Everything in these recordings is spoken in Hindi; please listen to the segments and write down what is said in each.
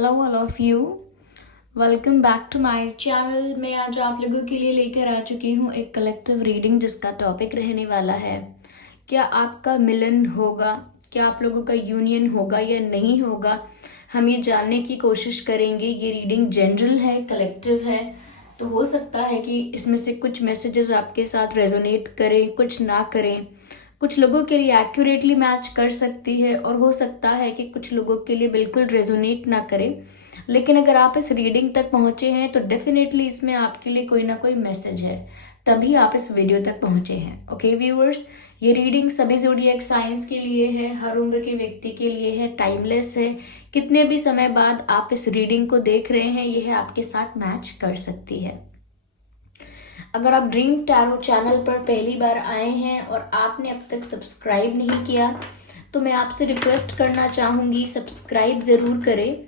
Hello all of you, welcome back to my channel. मैं आज आप लोगों के लिए लेकर आ चुकी हूँ एक कलेक्टिव रीडिंग जिसका टॉपिक रहने वाला है क्या आपका मिलन होगा, क्या आप लोगों का यूनियन होगा या नहीं होगा। हम ये जानने की कोशिश करेंगे। ये रीडिंग जनरल है, कलेक्टिव है, तो हो सकता है कि इसमें से कुछ मैसेजेस आपके साथ रेजोनेट करें, कुछ ना करें। कुछ लोगों के लिए एक्यूरेटली मैच कर सकती है और हो सकता है कि कुछ लोगों के लिए बिल्कुल रेजोनेट ना करे। लेकिन अगर आप इस रीडिंग तक पहुंचे हैं तो डेफिनेटली इसमें आपके लिए कोई ना कोई मैसेज है, तभी आप इस वीडियो तक पहुंचे हैं। ओके व्यूअर्स, ये रीडिंग सभी ज़ोडिएक साइंस के लिए है, हर उम्र के व्यक्ति के लिए है, टाइमलेस है। कितने भी समय बाद आप इस रीडिंग को देख रहे हैं, यह आपके साथ मैच कर सकती है। अगर आप ड्रीम टैरो चैनल पर पहली बार आए हैं और आपने अब तक सब्सक्राइब नहीं किया तो मैं आपसे रिक्वेस्ट करना चाहूँगी, सब्सक्राइब ज़रूर करें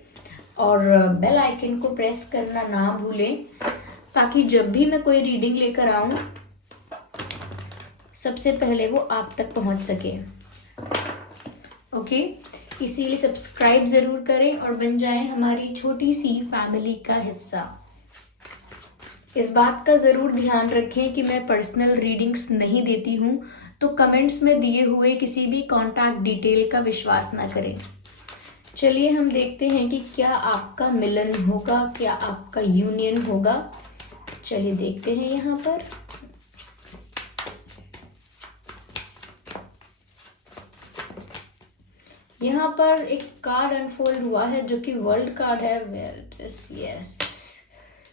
और बेल आइकन को प्रेस करना ना भूलें, ताकि जब भी मैं कोई रीडिंग लेकर आऊँ सबसे पहले वो आप तक पहुँच सके। ओके, इसीलिए सब्सक्राइब ज़रूर करें और बन जाए हमारी छोटी सी फैमिली का हिस्सा। इस बात का ज़रूर ध्यान रखें कि मैं पर्सनल रीडिंग्स नहीं देती हूँ, तो कमेंट्स में दिए हुए किसी भी कॉन्टैक्ट डिटेल का विश्वास ना करें। चलिए हम देखते हैं कि क्या आपका मिलन होगा, क्या आपका यूनियन होगा। चलिए देखते हैं यहाँ पर। यहाँ पर एक कार्ड अनफोल्ड हुआ है जो कि वर्ल्ड कार्ड है। वेयर इट इज, यस,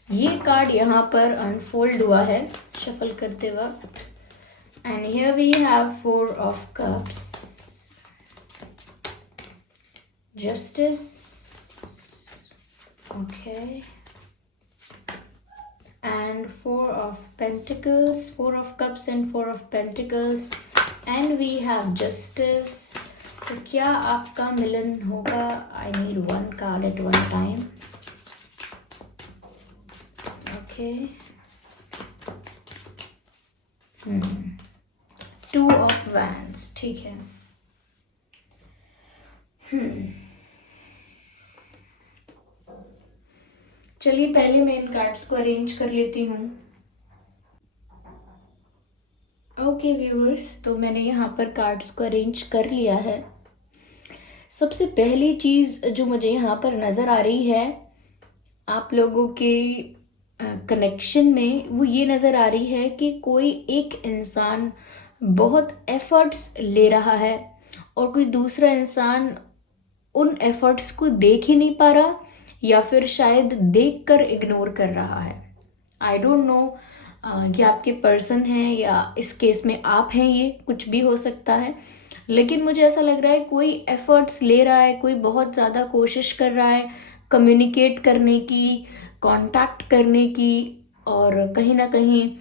ये कार्ड यहाँ पर अनफोल्ड हुआ है शफल करते वक्त। And here we have 4 of cups, justice, okay, and 4 of pentacles, 4 of cups and 4 of pentacles, and we have justice. तो क्या आपका मिलन होगा? I need 1 card at 1 time. Two of wands, ठीक है। चलिए पहले मैं इन कार्ड्स को अरेंज कर लेती हूँ। ओके व्यूअर्स, तो मैंने यहाँ पर कार्ड्स को अरेंज कर लिया है। सबसे पहली चीज़ जो मुझे यहाँ पर नज़र आ रही है आप लोगों के कनेक्शन में, वो ये नज़र आ रही है कि कोई एक इंसान बहुत एफर्ट्स ले रहा है और कोई दूसरा इंसान उन एफर्ट्स को देख ही नहीं पा रहा या फिर शायद देखकर इग्नोर कर रहा है। आई डोंट नो ये आपके पर्सन हैं या इस केस में आप हैं, ये कुछ भी हो सकता है। लेकिन मुझे ऐसा लग रहा है कोई एफर्ट्स ले रहा है, कोई बहुत ज़्यादा कोशिश कर रहा है कम्युनिकेट करने की, कांटेक्ट करने की, और कहीं ना कहीं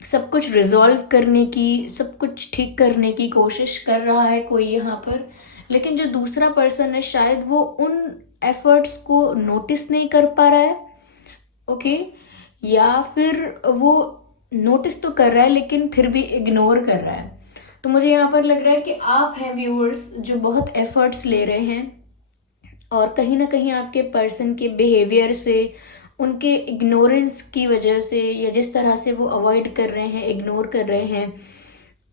सब कुछ रिजॉल्व करने की, सब कुछ ठीक करने की कोशिश कर रहा है कोई यहाँ पर। लेकिन जो दूसरा पर्सन है शायद वो उन एफर्ट्स को नोटिस नहीं कर पा रहा है, ओके, या फिर वो नोटिस तो कर रहा है लेकिन फिर भी इग्नोर कर रहा है। तो मुझे यहाँ पर लग रहा है कि आप हैं व्यूअर्स जो बहुत एफर्ट्स ले रहे हैं और कहीं ना कहीं आपके पर्सन के बिहेवियर से, उनके इग्नोरेंस की वजह से, या जिस तरह से वो अवॉइड कर रहे हैं, इग्नोर कर रहे हैं,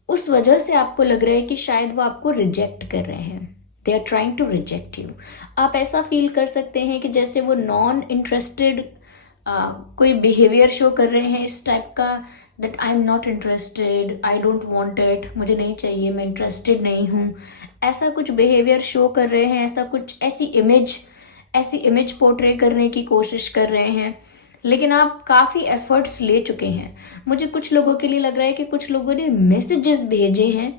उस वजह से आपको लग रहा है कि शायद वो आपको रिजेक्ट कर रहे हैं। They are trying to reject you. आप ऐसा फील कर सकते हैं कि जैसे वो नॉन इंटरेस्टेड कोई बिहेवियर शो कर रहे हैं इस टाइप का, that I am not interested, I don't want it, मुझे नहीं चाहिए, मैं इंटरेस्टेड नहीं हूँ, ऐसा कुछ बिहेवियर शो कर रहे हैं, ऐसा कुछ, ऐसी इमेज पोर्ट्रे करने की कोशिश कर रहे हैं। लेकिन आप काफ़ी एफर्ट्स ले चुके हैं। मुझे कुछ लोगों के लिए लग रहा है कि कुछ लोगों ने मैसेजेस भेजे हैं,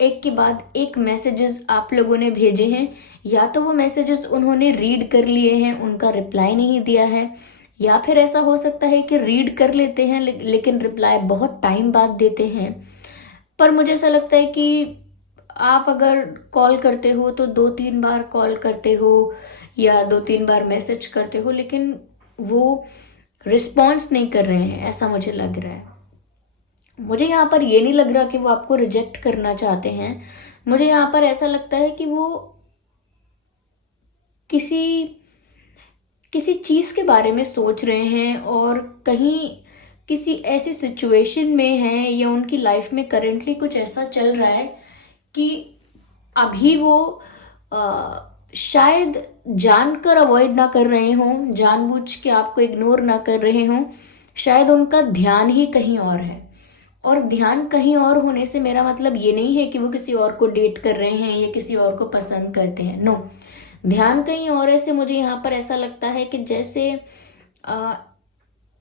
एक के बाद एक मैसेजेस आप लोगों ने भेजे हैं, या तो वो मैसेजेस उन्होंने रीड कर लिए हैं, उनका रिप्लाई नहीं दिया है, या फिर ऐसा हो सकता है कि रीड कर लेते हैं लेकिन रिप्लाई बहुत टाइम बाद देते हैं। पर मुझे ऐसा लगता है कि आप अगर कॉल करते हो तो 2-3 बार कॉल करते हो या 2-3 बार मैसेज करते हो, लेकिन वो रिस्पॉन्स नहीं कर रहे हैं, ऐसा मुझे लग रहा है। मुझे यहाँ पर ये नहीं लग रहा कि वो आपको रिजेक्ट करना चाहते हैं। मुझे यहाँ पर ऐसा लगता है कि वो किसी किसी चीज के बारे में सोच रहे हैं और कहीं किसी ऐसी सिचुएशन में हैं या उनकी लाइफ में करेंटली कुछ ऐसा चल रहा है कि अभी वो शायद जानकर अवॉइड ना कर रहे हों, जानबूझ के आपको इग्नोर ना कर रहे हों, शायद उनका ध्यान ही कहीं और है। और ध्यान कहीं और होने से मेरा मतलब ये नहीं है कि वो किसी और को डेट कर रहे हैं या किसी और को पसंद करते हैं, नो। ध्यान कहीं और ऐसे मुझे यहाँ पर ऐसा लगता है कि जैसे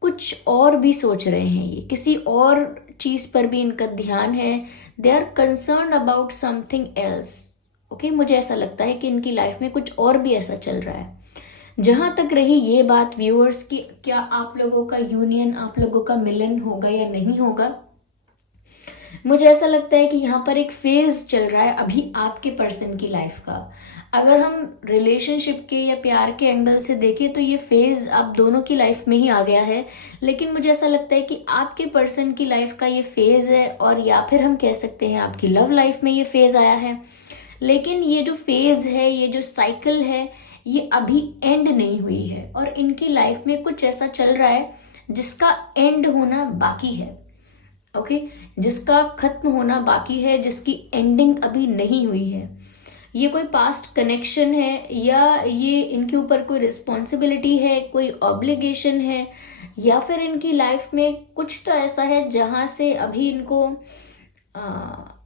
कुछ और भी सोच रहे हैं, ये किसी और चीज पर भी इनका ध्यान है। They are concern about something else. Okay, मुझे ऐसा लगता है कि इनकी लाइफ में कुछ और भी ऐसा चल रहा है। जहां तक रही ये बात व्यूअर्स की, क्या आप लोगों का यूनियन, आप लोगों का मिलन होगा या नहीं होगा, मुझे ऐसा लगता है कि यहाँ पर एक फेज चल रहा है अभी आपके पर्सन की लाइफ का। अगर हम रिलेशनशिप के या प्यार के एंगल से देखें तो ये फेज आप दोनों की लाइफ में ही आ गया है, लेकिन मुझे ऐसा लगता है कि आपके पर्सन की लाइफ का ये फेज है, और या फिर हम कह सकते हैं आपकी लव लाइफ में ये फेज आया है। लेकिन ये जो फेज है, ये जो साइकिल है, ये अभी एंड नहीं हुई है, और इनकी लाइफ में कुछ ऐसा चल रहा है जिसका एंड होना बाकी है। ओके, जिसका खत्म होना बाकी है, जिसकी एंडिंग अभी नहीं हुई है। ये कोई पास्ट कनेक्शन है, या ये इनके ऊपर कोई रिस्पॉन्सिबिलिटी है, कोई ऑब्लिगेशन है, या फिर इनकी लाइफ में कुछ तो ऐसा है जहां से अभी इनको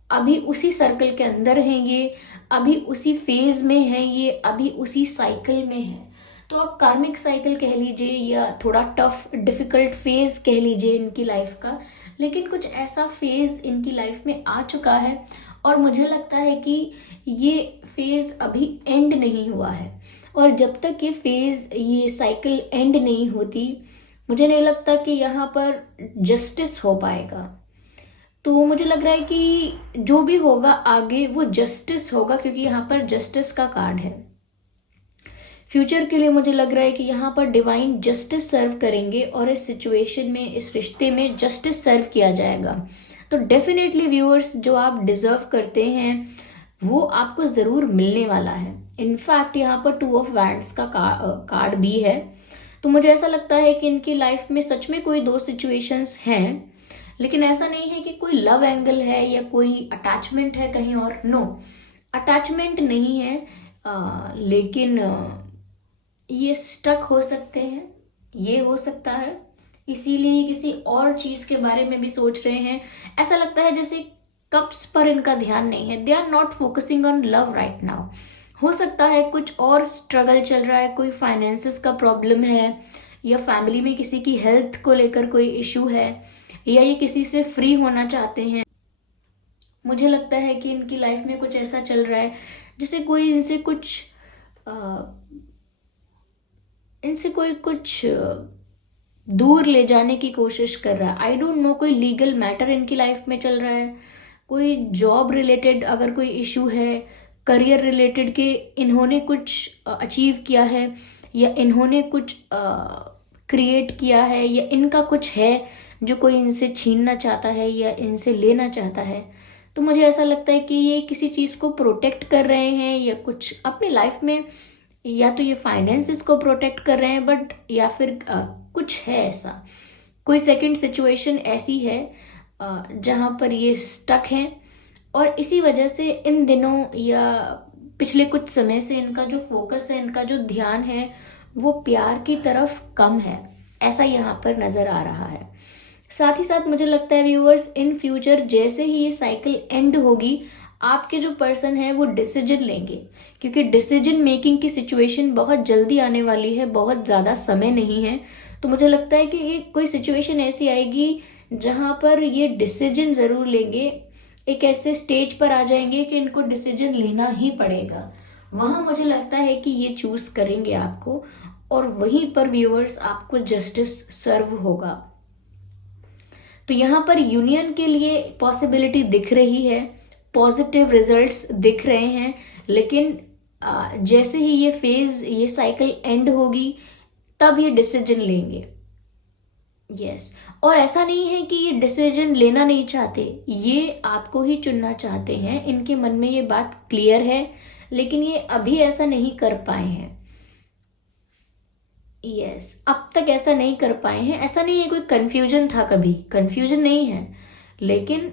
अभी उसी सर्कल के अंदर हैं, ये अभी उसी फेज में है, ये अभी उसी साइकिल में है। तो आप कार्मिक साइकिल कह लीजिए या थोड़ा टफ डिफिकल्ट फेज कह लीजिए इनकी लाइफ का, लेकिन कुछ ऐसा फेज इनकी लाइफ में आ चुका है, और मुझे लगता है कि ये फेज अभी एंड नहीं हुआ है। और जब तक ये फेज, ये साइकिल एंड नहीं होती, मुझे नहीं लगता कि यहाँ पर जस्टिस हो पाएगा। तो मुझे लग रहा है कि जो भी होगा आगे वो जस्टिस होगा, क्योंकि यहाँ पर जस्टिस का कार्ड है। फ्यूचर के लिए मुझे लग रहा है कि यहाँ पर डिवाइन जस्टिस सर्व करेंगे, और इस सिचुएशन में, इस रिश्ते में जस्टिस सर्व किया जाएगा। तो डेफिनेटली व्यूअर्स, जो आप डिजर्व करते हैं वो आपको ज़रूर मिलने वाला है। इनफैक्ट यहाँ पर 2 ऑफ वैंड्स का कार्ड भी है। तो मुझे ऐसा लगता है कि इनकी लाइफ में सच में कोई 2 सिचुएशंस हैं, लेकिन ऐसा नहीं है कि कोई लव एंगल है या कोई अटैचमेंट है कहीं और, नो, अटैचमेंट नहीं है। लेकिन ये स्टक हो सकते हैं, ये हो सकता है, इसीलिए किसी और चीज के बारे में भी सोच रहे हैं। ऐसा लगता है जैसे कप्स पर इनका ध्यान नहीं है, they are not focusing on love right now. हो सकता है कुछ और स्ट्रगल चल रहा है, कोई फाइनेंसिस का प्रॉब्लम है, या फैमिली में किसी की हेल्थ को लेकर कोई इशू है, या ये किसी से फ्री होना चाहते हैं। मुझे लगता है कि इनकी लाइफ में कुछ ऐसा चल रहा है जिसे कोई इनसे कोई कुछ दूर ले जाने की कोशिश कर रहा है। आई डोंट नो, कोई लीगल मैटर इनकी लाइफ में चल रहा है, कोई जॉब रिलेटेड अगर कोई इशू है, करियर रिलेटेड के इन्होंने कुछ अचीव किया है, या इन्होंने कुछ क्रिएट किया है, या इनका कुछ है जो कोई इनसे छीनना चाहता है या इनसे लेना चाहता है। तो मुझे ऐसा लगता है कि ये किसी चीज़ को प्रोटेक्ट कर रहे हैं, या कुछ अपनी लाइफ में, या तो ये फाइनेंसिस को प्रोटेक्ट कर रहे हैं, बट या फिर कुछ है ऐसा, कोई सेकंड सिचुएशन ऐसी है जहां पर ये स्टक हैं, और इसी वजह से इन दिनों या पिछले कुछ समय से इनका जो फोकस है, इनका जो ध्यान है, वो प्यार की तरफ कम है, ऐसा यहाँ पर नजर आ रहा है। साथ ही साथ मुझे लगता है व्यूअर्स, इन फ्यूचर जैसे ही ये साइकिल एंड होगी, आपके जो पर्सन है वो डिसीजन लेंगे, क्योंकि डिसीजन मेकिंग की सिचुएशन बहुत जल्दी आने वाली है, बहुत ज़्यादा समय नहीं है। तो मुझे लगता है कि ये कोई सिचुएशन ऐसी आएगी जहां पर ये डिसीजन ज़रूर लेंगे, एक ऐसे स्टेज पर आ जाएंगे कि इनको डिसीजन लेना ही पड़ेगा। वहां मुझे लगता है कि ये चूज करेंगे आपको, और वहीं पर व्यूअर्स आपको जस्टिस सर्व होगा। तो यहाँ पर यूनियन के लिए पॉसिबिलिटी दिख रही है, पॉजिटिव रिजल्ट्स दिख रहे हैं, लेकिन जैसे ही ये फेज, ये साइकिल एंड होगी, तब ये डिसीजन लेंगे। यस, और ऐसा नहीं है कि ये डिसीजन लेना नहीं चाहते, ये आपको ही चुनना चाहते हैं, इनके मन में ये बात क्लियर है, लेकिन ये अभी ऐसा नहीं कर पाए हैं। यस, अब तक ऐसा नहीं कर पाए हैं। ऐसा नहीं है कोई कंफ्यूजन था, कभी कंफ्यूजन नहीं है, लेकिन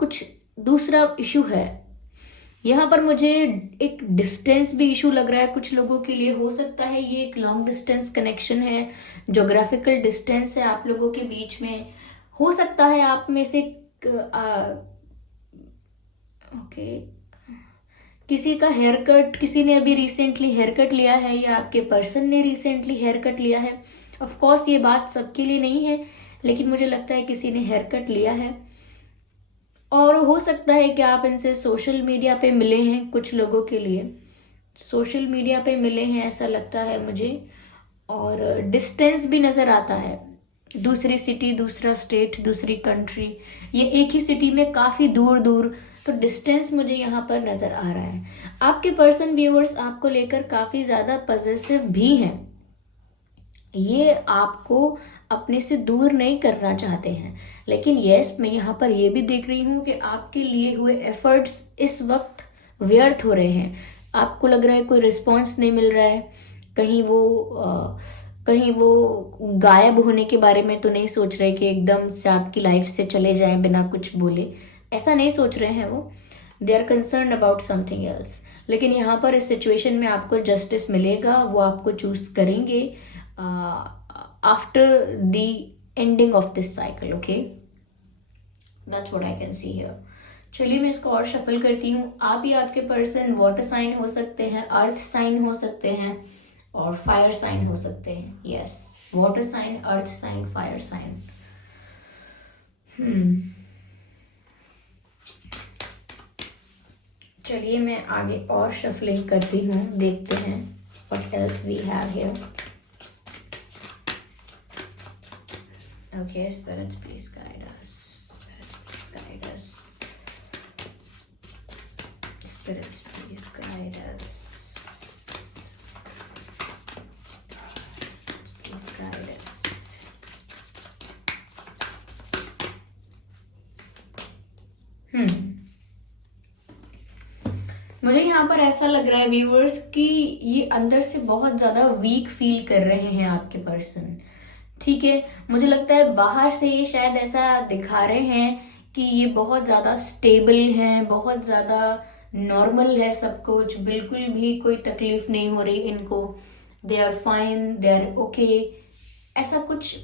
कुछ दूसरा इशू है यहाँ पर। मुझे एक डिस्टेंस भी इशू लग रहा है कुछ लोगों के लिए। हो सकता है ये एक लॉन्ग डिस्टेंस कनेक्शन है, जोग्राफिकल डिस्टेंस है आप लोगों के बीच में। हो सकता है आप में से ओके किसी का हेयर कट, किसी ने अभी रिसेंटली हेयर कट लिया है, या आपके पर्सन ने रिसेंटली हेयर कट लिया है। ऑफ कोर्स ये बात सबके लिए नहीं है, लेकिन मुझे लगता है किसी ने हेयर कट लिया है। और हो सकता है कि आप इनसे सोशल मीडिया पे मिले हैं, कुछ लोगों के लिए सोशल मीडिया पे मिले हैं ऐसा लगता है मुझे। और डिस्टेंस भी नज़र आता है, दूसरी सिटी, दूसरा स्टेट, दूसरी कंट्री, ये एक ही सिटी में काफ़ी दूर दूर, तो डिस्टेंस मुझे यहाँ पर नज़र आ रहा है। आपके पर्सन व्यूअर्स आपको लेकर काफ़ी ज़्यादा पॉजिटिव भी हैं, ये आपको अपने से दूर नहीं करना चाहते हैं। लेकिन यस, मैं यहाँ पर ये भी देख रही हूँ कि आपके लिए हुए एफर्ट्स इस वक्त व्यर्थ हो रहे हैं। आपको लग रहा है कोई रिस्पॉन्स नहीं मिल रहा है, कहीं वो गायब होने के बारे में तो नहीं सोच रहे कि एकदम से आपकी लाइफ से चले जाएं बिना कुछ बोले, ऐसा नहीं सोच रहे हैं वो। They are concern about something else. लेकिन यहाँ पर इस सिचुएशन में आपको जस्टिस मिलेगा, वो आपको चूज करेंगे after the ending of this cycle. Okay, that's what I can see here. चलिए मैं इसको और शफल करती हूँ। आप या आपके पर्सन वाटर साइन हो सकते हैं, अर्थ साइन हो सकते हैं, और फायर साइन हो सकते हैं। Yes, water sign, earth sign, fire sign. चलिए मैं आगे और शफलिंग करती हूँ, देखते हैं what else we have here. Okay, spirits please guide us, spirits please guide us, spirits please guide us, please guide us. मुझे यहाँ पर ऐसा लग रहा है व्यूअर्स कि ये अंदर से बहुत ज़्यादा वीक फील कर रहे हैं आपके पर्सन। ठीक है, मुझे लगता है बाहर से ये शायद ऐसा दिखा रहे हैं कि ये बहुत ज़्यादा स्टेबल हैं, बहुत ज़्यादा नॉर्मल है सब कुछ, बिल्कुल भी कोई तकलीफ नहीं हो रही इनको, they are fine, they are okay, ऐसा कुछ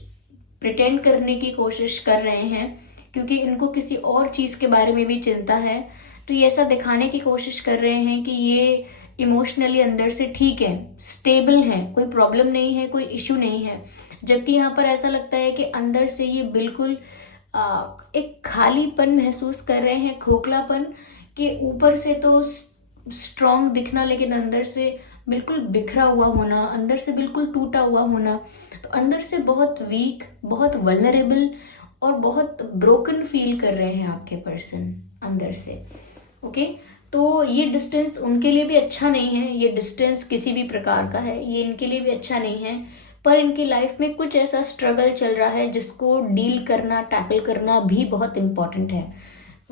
प्रिटेंड करने की कोशिश कर रहे हैं, क्योंकि इनको किसी और चीज़ के बारे में भी चिंता है। तो ये ऐसा दिखाने की कोशिश कर रहे हैं कि ये इमोशनली अंदर से ठीक है, स्टेबल है, कोई प्रॉब्लम नहीं है, कोई इशू नहीं है। जबकि यहाँ पर ऐसा लगता है कि अंदर से ये बिल्कुल एक खालीपन महसूस कर रहे हैं, खोखलापन, कि ऊपर से तो स्ट्रॉन्ग दिखना, लेकिन अंदर से बिल्कुल बिखरा हुआ होना, अंदर से बिल्कुल टूटा हुआ होना। तो अंदर से बहुत वीक, बहुत वल्नरेबल और बहुत ब्रोकन फील कर रहे हैं आपके पर्सन अंदर से। ओके, तो ये डिस्टेंस उनके लिए भी अच्छा नहीं है, ये डिस्टेंस किसी भी प्रकार का है, ये इनके लिए भी अच्छा नहीं है। पर इनकी लाइफ में कुछ ऐसा स्ट्रगल चल रहा है जिसको डील करना, टैकल करना भी बहुत इम्पोर्टेंट है।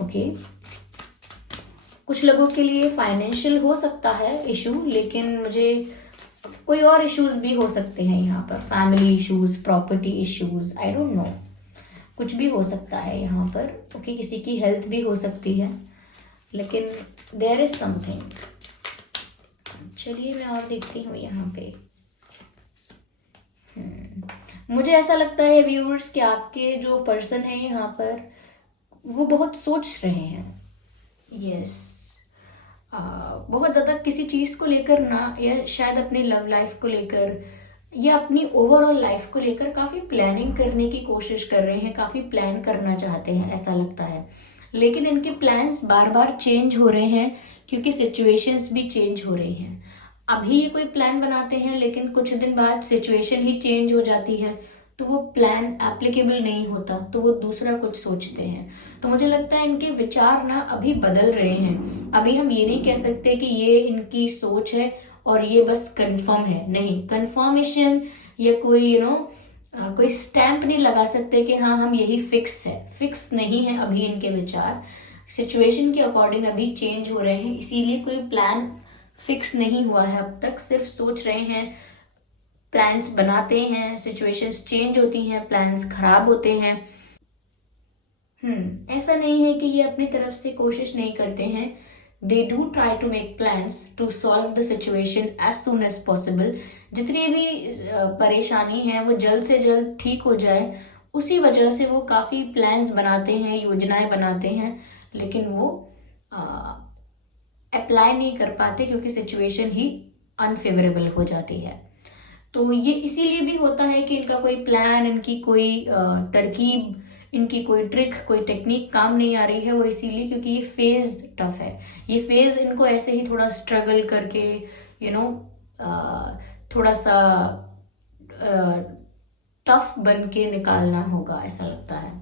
ओके, कुछ लोगों के लिए फाइनेंशियल हो सकता है इशू, लेकिन मुझे कोई और इश्यूज भी हो सकते हैं यहाँ पर, family issues, property issues, I don't know, कुछ भी हो सकता है यहाँ पर। ओके, किसी की हेल्थ भी हो सकती है, लेकिन देयर इज समथिंग। चलिए मैं और देखती हूँ यहाँ पे। मुझे ऐसा लगता है व्यूअर्स कि आपके जो पर्सन है यहाँ पर वो बहुत सोच रहे हैं। यस, बहुत ज़्यादा किसी चीज़ को लेकर ना, या शायद अपनी लव लाइफ को लेकर या अपनी ओवरऑल लाइफ को लेकर काफ़ी प्लानिंग करने की कोशिश कर रहे हैं, काफ़ी प्लान करना चाहते हैं ऐसा लगता है। लेकिन इनके प्लान्स बार बार चेंज हो रहे हैं, क्योंकि सिचुएशंस भी चेंज हो रही हैं। अभी ये कोई प्लान बनाते हैं, लेकिन कुछ दिन बाद सिचुएशन ही चेंज हो जाती है, तो वो प्लान एप्लीकेबल नहीं होता, तो वो दूसरा कुछ सोचते हैं। तो मुझे लगता है इनके विचार ना अभी बदल रहे हैं। अभी हम ये नहीं कह सकते कि ये इनकी सोच है और ये बस कंफर्म है, नहीं, कंफर्मेशन या कोई कोई स्टैंप नहीं लगा सकते कि हाँ हम यही फिक्स है, फिक्स नहीं है अभी इनके विचार। सिचुएशन के अकॉर्डिंग अभी चेंज हो रहे हैं, इसीलिए कोई प्लान फिक्स नहीं हुआ है अब तक, सिर्फ सोच रहे हैं, प्लान्स बनाते हैं, सिचुएशंस चेंज होती हैं, प्लान्स खराब होते हैं। ऐसा नहीं है कि ये अपनी तरफ से कोशिश नहीं करते हैं। They do try to make plans to solve the situation as soon as possible. जितनी भी परेशानी है वो जल्द से जल्द ठीक हो जाए, उसी वजह से वो काफ़ी प्लान्स बनाते हैं, योजनाएं बनाते हैं, लेकिन वो अप्लाई नहीं कर पाते क्योंकि सिचुएशन ही अनफेवरेबल हो जाती है। तो ये इसीलिए भी होता है कि इनका कोई प्लान, इनकी कोई तरकीब, इनकी कोई ट्रिक, कोई टेक्निक काम नहीं आ रही है। वो इसीलिए क्योंकि ये फेज टफ है। ये फेज इनको ऐसे ही थोड़ा स्ट्रगल करके थोड़ा सा टफ बन के निकालना होगा, ऐसा लगता है।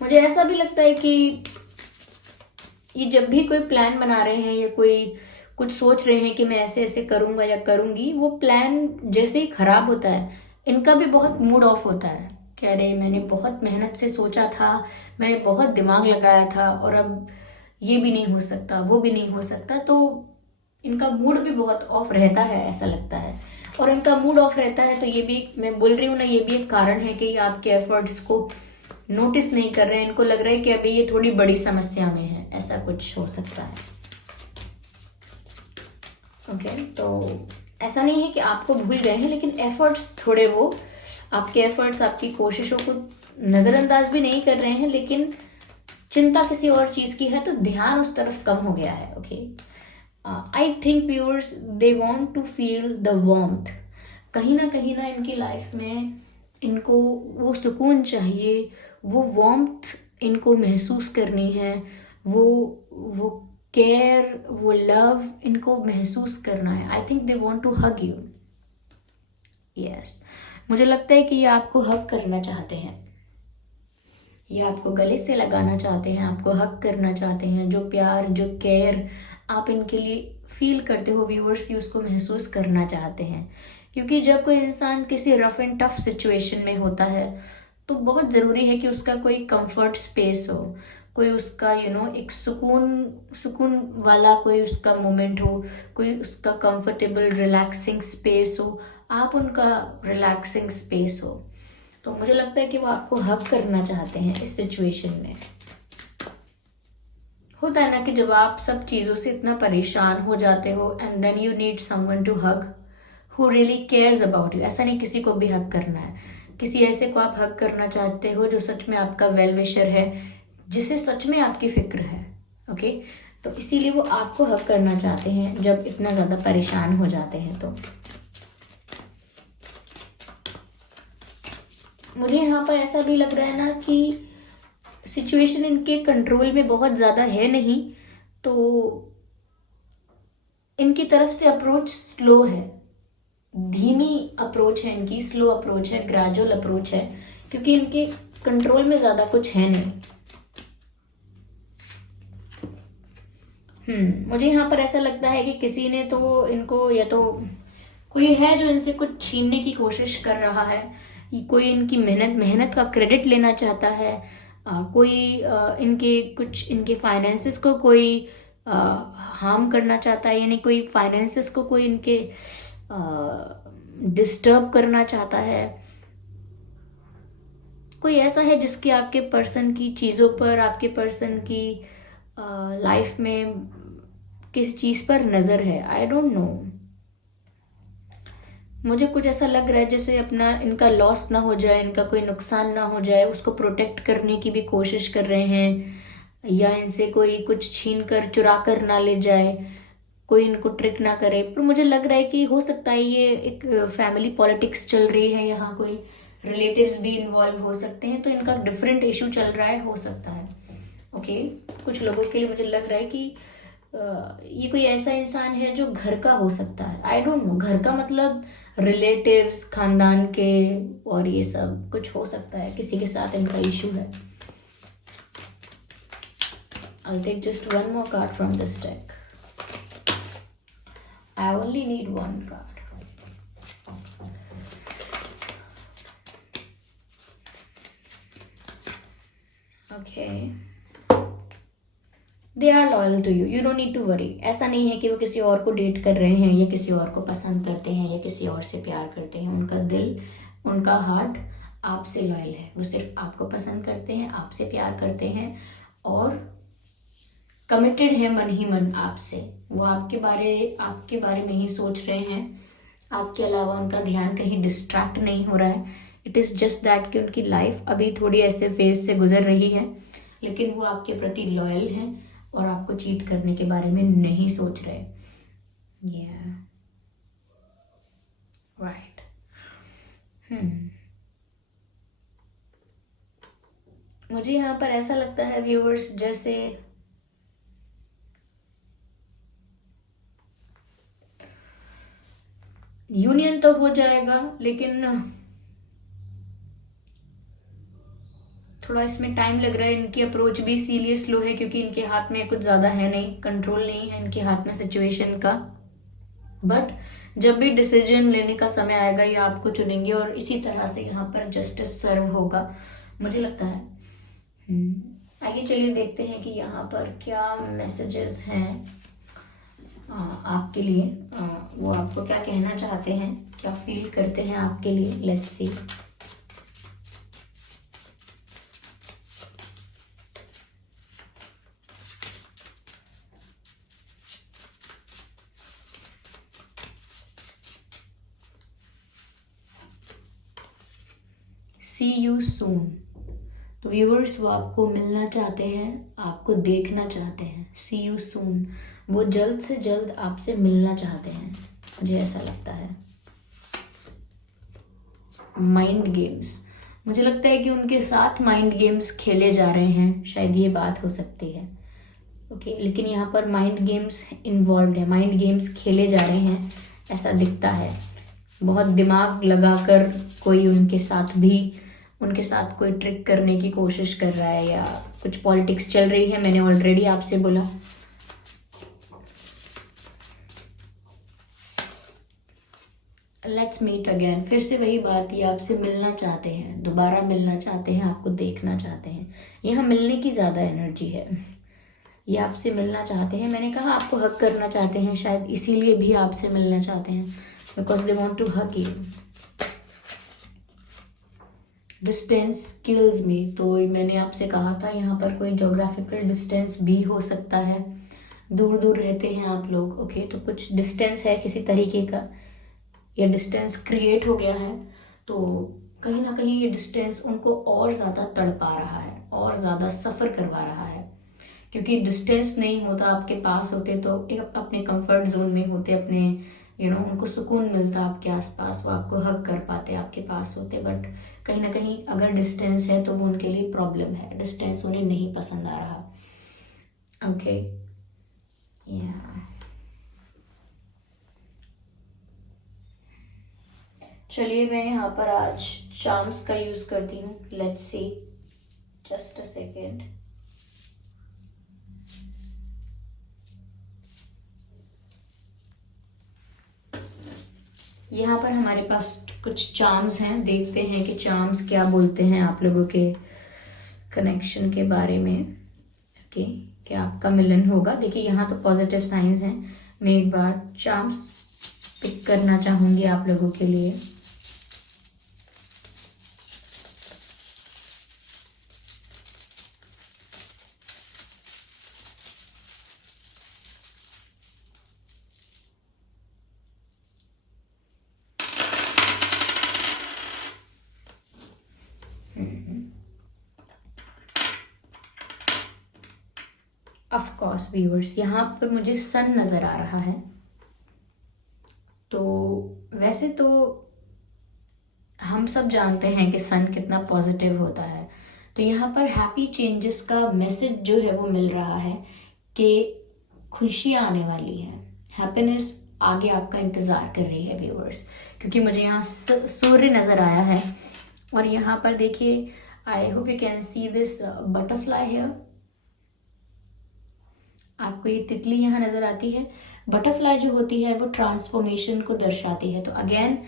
मुझे ऐसा भी लगता है कि ये जब भी कोई प्लान बना रहे हैं या कोई कुछ सोच रहे हैं कि मैं ऐसे ऐसे करूंगा या करूंगी, वो प्लान जैसे ही खराब होता है, इनका भी बहुत मूड ऑफ होता है कि अरे मैंने बहुत मेहनत से सोचा था, मैंने बहुत दिमाग लगाया था, और अब ये भी नहीं हो सकता, वो भी नहीं हो सकता। तो इनका मूड भी बहुत ऑफ रहता है, ऐसा लगता है। और इनका मूड ऑफ रहता है तो ये भी, मैं बोल रही हूँ ना, ये भी एक कारण है कि आपके एफर्ट्स को नोटिस नहीं कर रहे हैं। इनको लग रहा है कि अभी ये थोड़ी बड़ी समस्या में है, ऐसा कुछ हो सकता है। ओके, तो ऐसा नहीं है कि आपको भूल गए हैं, लेकिन एफर्ट्स थोड़े, वो आपके एफर्ट्स, आपकी कोशिशों को नज़रअंदाज भी नहीं कर रहे हैं, लेकिन चिंता किसी और चीज़ की है तो ध्यान उस तरफ कम हो गया है। Okay, I think viewers, they want to feel the warmth. कहीं ना इनकी लाइफ में इनको वो सुकून चाहिए, वो वार्मथ इनको महसूस करनी है, वो केयर, वो लव इनको महसूस करना है। I think they want to hug you. Yes, मुझे लगता है कि ये आपको हग करना चाहते हैं, ये आपको गले से लगाना चाहते हैं, आपको हक करना चाहते हैं। जो प्यार, जो केयर आप इनके लिए फील करते हो व्यूअर्स, ये उसको महसूस करना चाहते हैं। क्योंकि जब कोई इंसान किसी रफ एंड टफ सिचुएशन में होता है तो बहुत ज़रूरी है कि उसका कोई कंफर्ट स्पेस हो, कोई उसका एक सुकून वाला कोई उसका मोमेंट हो, कोई उसका कंफर्टेबल रिलैक्सिंग स्पेस हो, आप उनका रिलैक्सिंग स्पेस हो। तो मुझे लगता है कि वो आपको हग करना चाहते हैं इस सिचुएशन में। होता है ना कि जब आप सब चीज़ों से इतना परेशान हो जाते हो and then you need someone to hug who really cares about you. ऐसा नहीं किसी को भी हग करना है, किसी ऐसे को आप हग करना चाहते हो जो सच में आपका वेल विशर है, जिसे सच में आपकी फिक्र है। ओके, तो इसीलिए वो आपको हग करना चाहते हैं जब इतना ज़्यादा परेशान हो जाते हैं। तो मुझे यहाँ पर ऐसा भी लग रहा है ना कि सिचुएशन इनके कंट्रोल में बहुत ज़्यादा है नहीं, तो इनकी तरफ से अप्रोच स्लो है, धीमी अप्रोच है इनकी, स्लो अप्रोच है, ग्रेजुअल अप्रोच है, क्योंकि इनके कंट्रोल में ज़्यादा कुछ है नहीं। मुझे यहाँ पर ऐसा लगता है कि किसी ने तो इनको, या तो कोई है जो इनसे कुछ छीनने की कोशिश कर रहा है, कोई इनकी मेहनत का क्रेडिट लेना चाहता है, कोई इनके फाइनेंसेस को कोई हार्म करना चाहता है, यानी कोई फाइनेंसेस को कोई इनके डिस्टर्ब करना चाहता है। कोई ऐसा है जिसकी आपके पर्सन की चीज़ों पर, आपके पर्सन की लाइफ में किस चीज़ पर नज़र है, आई डोंट नो। मुझे कुछ ऐसा लग रहा है जैसे अपना इनका लॉस ना हो जाए, इनका कोई नुकसान ना हो जाए, उसको प्रोटेक्ट करने की भी कोशिश कर रहे हैं, या इनसे कोई कुछ छीन कर, चुरा कर ना ले जाए, कोई इनको ट्रिक ना करे। पर मुझे लग रहा है कि हो सकता है ये एक फैमिली पॉलिटिक्स चल रही है, यहाँ कोई रिलेटिव्स भी इन्वॉल्व हो सकते हैं, तो इनका डिफरेंट इशू चल रहा है, हो सकता है। ओके, कुछ लोगों के लिए मुझे लग रहा है कि ये कोई ऐसा इंसान है जो घर का हो सकता है। आई डोंट नो, घर का मतलब रिलेटिव्स, खानदान के, और ये सब कुछ हो सकता है, किसी के साथ इनका इशू है। I'll take just one more card from this deck. I only need one card. Okay, they are loyal to you, you don't need to worry. ऐसा नहीं है कि वो किसी और को डेट कर रहे हैं या किसी और को पसंद करते हैं या किसी और से प्यार करते हैं। उनका दिल, उनका हार्ट आपसे लॉयल है। वो सिर्फ आपको पसंद करते हैं, आपसे प्यार करते हैं और कमिटेड है मन ही मन आपसे। वो आपके बारे में ही सोच रहे हैं, आपके अलावा उनका ध्यान कहीं डिस्ट्रैक्ट नहीं हो रहा है। इट इज़ जस्ट दैट कि उनकी लाइफ अभी थोड़ी ऐसे फेज से गुजर रही है, लेकिन वो आपके प्रति लॉयल हैं और आपको चीट करने के बारे में नहीं सोच रहे। राइट। मुझे यहाँ पर ऐसा लगता है व्यूअर्स, जैसे यूनियन तो हो जाएगा, लेकिन थोड़ा इसमें टाइम लग रहा है। इनकी अप्रोच भी इसीलिए स्लो है क्योंकि इनके हाथ में कुछ ज़्यादा है नहीं, कंट्रोल नहीं है इनके हाथ में सिचुएशन का। बट जब भी डिसीजन लेने का समय आएगा ये आपको चुनेंगे और इसी तरह से यहाँ पर जस्टिस सर्व होगा, मुझे लगता है। आइए चलिए देखते हैं कि यहाँ पर क्या मैसेजेस हैं आपके लिए। वो आपको क्या कहना चाहते हैं, क्या फील करते हैं आपके लिए। Let's see. See you soon. तो व्यूअर्स, वो आपको मिलना चाहते हैं, आपको देखना चाहते हैं। सी यू सून, वो जल्द से जल्द आपसे मिलना चाहते हैं, मुझे ऐसा लगता है। माइंड गेम्स, मुझे लगता है कि उनके साथ माइंड गेम्स खेले जा रहे हैं, शायद ये बात हो सकती है। ओके, लेकिन यहाँ पर माइंड गेम्स इन्वॉल्व है, माइंड गेम्स खेले जा रहे हैं ऐसा दिखता है। बहुत दिमाग लगाकर कोई उनके साथ कोई ट्रिक करने की कोशिश कर रहा है या कुछ पॉलिटिक्स चल रही है। मैंने ऑलरेडी आपसे बोला। लेट्स मीट अगेन, फिर से वही बात, ये आपसे मिलना चाहते हैं, दोबारा मिलना चाहते हैं, आपको देखना चाहते हैं। यहाँ मिलने की ज़्यादा एनर्जी है, ये आपसे मिलना चाहते हैं। मैंने कहा आपको हक करना चाहते हैं, शायद इसीलिए भी आपसे मिलना चाहते हैं, because they want to hug you. Distance kills me, तो मैंने आपसे कहा था यहाँ पर कोई जोग्राफिकल डिस्टेंस भी हो सकता है, दूर दूर रहते हैं आप लोग। ओके, तो कुछ डिस्टेंस है किसी तरीके का, या डिस्टेंस क्रिएट हो गया है। तो कहीं ना कहीं ये डिस्टेंस उनको और ज़्यादा तड़पा रहा है और ज़्यादा सफ़र करवा रहा है, क्योंकि डिस्टेंस नहीं होता, आपके पास होते तो एक अपने कंफर्ट जोन में होते, अपने उनको सुकून मिलता आपके आसपास, वो आपको हक कर पाते, आपके पास होते। बट कहीं ना कहीं अगर डिस्टेंस है तो वो उनके लिए प्रॉब्लम है, डिस्टेंस उन्हें नहीं पसंद आ रहा। ओके, चलिए मैं यहाँ पर आज चार्म्स का यूज़ करती हूँ। Let's see, just a second. यहाँ पर हमारे पास कुछ चार्म्स हैं, देखते हैं कि चार्म्स क्या बोलते हैं आप लोगों के कनेक्शन के बारे में। ओके, क्या आपका मिलन होगा। देखिए यहाँ तो पॉजिटिव साइंस हैं। मैं एक बार चार्म्स पिक करना चाहूँगी आप लोगों के लिए। ऑफ कोर्स व्यूअर्स, यहाँ पर मुझे सन नज़र आ रहा है। तो वैसे तो हम सब जानते हैं कि सन कितना पॉजिटिव होता है, तो यहाँ पर हैप्पी चेंजेस का मैसेज जो है वो मिल रहा है कि खुशियाँ आने वाली हैं, हैप्पीनेस आगे आपका इंतज़ार कर रही है व्यूअर्स। क्योंकि मुझे यहाँ सूर्य नज़र आया है और यहाँ पर देखिए, आई hope you can see this butterfly here. आपको ये तितली यहाँ नज़र आती है। बटरफ्लाई जो होती है वो ट्रांसफॉर्मेशन को दर्शाती है। तो अगेन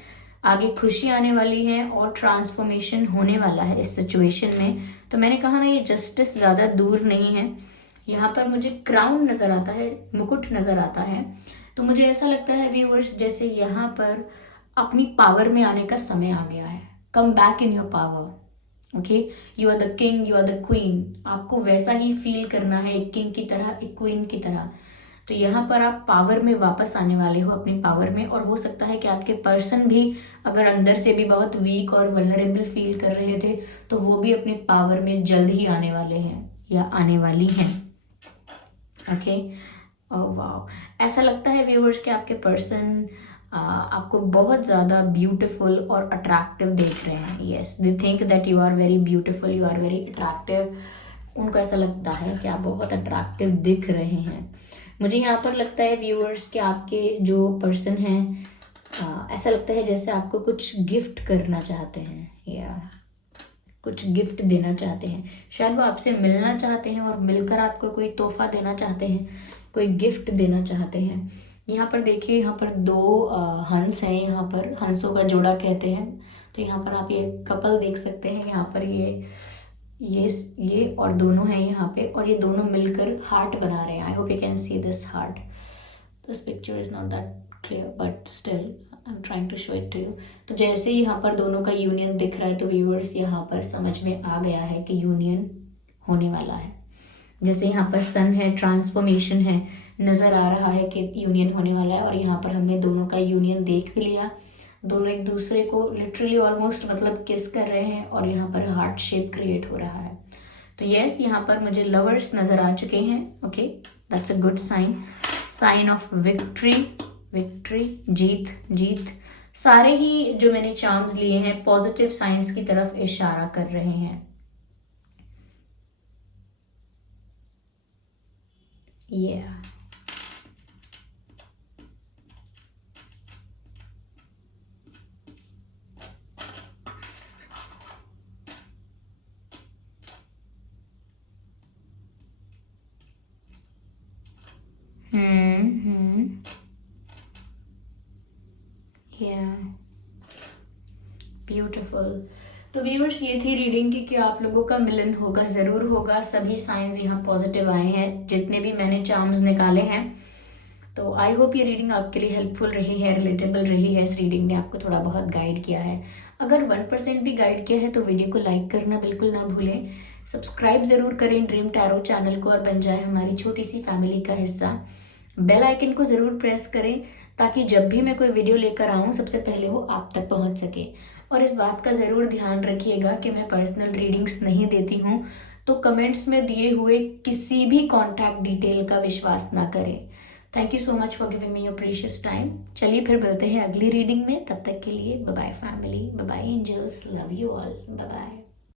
आगे खुशी आने वाली है और ट्रांसफॉर्मेशन होने वाला है इस सिचुएशन में। तो मैंने कहा ना, ये जस्टिस ज़्यादा दूर नहीं है। यहाँ पर मुझे क्राउन नज़र आता है, मुकुट नज़र आता है। तो मुझे ऐसा लगता है व्यूअर्स, जैसे यहाँ पर अपनी पावर में आने का समय आ गया है। Come back in your power. Okay, you are the king, you are the queen. आपको वैसा ही फील करना है, एक किंग की तरह, एक क्वीन की तरह। तो यहाँ पर आप पावर में वापस आने वाले हो, अपनी पावर में। और हो सकता है कि आपके पर्सन भी अगर अंदर से भी बहुत वीक और वल्नरेबल फील कर रहे थे, तो वो भी अपनी पावर में जल्द ही आने वाले हैं या आने वाली हैं। ओके, ओह वाह, ऐसा लगता है व्यूअर्स कि आपके पर्सन आपको बहुत ज़्यादा ब्यूटीफुल और अट्रैक्टिव देख रहे हैं। Yes, they think that you are very beautiful, you are very attractive. उनको ऐसा लगता है कि आप बहुत अट्रैक्टिव दिख रहे हैं। मुझे यहाँ पर लगता है व्यूअर्स कि आपके जो पर्सन हैं, ऐसा लगता है जैसे आपको कुछ गिफ्ट करना चाहते हैं या कुछ गिफ्ट देना चाहते हैं। शायद वो आपसे मिलना चाहते हैं और मिलकर आपको कोई तोहफा देना चाहते हैं, कोई गिफ्ट देना चाहते हैं। यहाँ पर देखिए, यहाँ पर दो हंस हैं, यहाँ पर हंसों का जोड़ा कहते हैं। तो यहाँ पर आप ये कपल देख सकते हैं। यहाँ पर ये और दोनों हैं यहाँ पे, और ये दोनों मिलकर हार्ट बना रहे हैं। I hope you can see this heart. This picture is not that clear but still I am trying to show it to you. तो जैसे ही यहाँ पर दोनों का यूनियन दिख रहा है, तो व्यूअर्स यहाँ पर समझ में आ गया है कि यूनियन होने वाला है। जैसे यहाँ पर सन है, ट्रांसफॉर्मेशन है, नज़र आ रहा है कि यूनियन होने वाला है। और यहाँ पर हमने दोनों का यूनियन देख भी लिया। दोनों एक दूसरे को लिटरली ऑलमोस्ट मतलब किस कर रहे हैं, और यहाँ पर हार्ट शेप क्रिएट हो रहा है। तो यस, यहाँ पर मुझे लवर्स नज़र आ चुके हैं। Okay, that's a good sign, sign of victory, victory, जीत। सारे ही जो मैंने चार्म्स लिए हैं पॉजिटिव साइंस की तरफ इशारा कर रहे हैं। Yeah. Yeah. ब्यूटिफुल। तो व्यूअर्स, ये थी रीडिंग की कि आप लोगों का मिलन होगा, ज़रूर होगा। सभी साइंस यहाँ पॉजिटिव आए हैं, जितने भी मैंने चार्म्स निकाले हैं। तो आई होप ये रीडिंग आपके लिए हेल्पफुल रही है, रिलेटेबल रही है। इस रीडिंग ने आपको थोड़ा बहुत गाइड किया है। अगर 1% भी गाइड किया है तो वीडियो को लाइक करना बिल्कुल ना भूलें। सब्सक्राइब ज़रूर करें ड्रीम टैरो चैनल को और बन जाए हमारी छोटी सी फैमिली का हिस्सा। बेल आइकन को ज़रूर प्रेस करें ताकि जब भी मैं कोई वीडियो लेकर आऊँ सबसे पहले वो आप तक पहुँच सके। और इस बात का ज़रूर ध्यान रखिएगा कि मैं पर्सनल रीडिंग्स नहीं देती हूँ, तो कमेंट्स में दिए हुए किसी भी कॉन्टैक्ट डिटेल का विश्वास ना करें। Thank you so much for giving me your precious time. चलिए फिर मिलते हैं अगली रीडिंग में। तब तक के लिए bye bye family, bye bye angels, love you all, bye bye.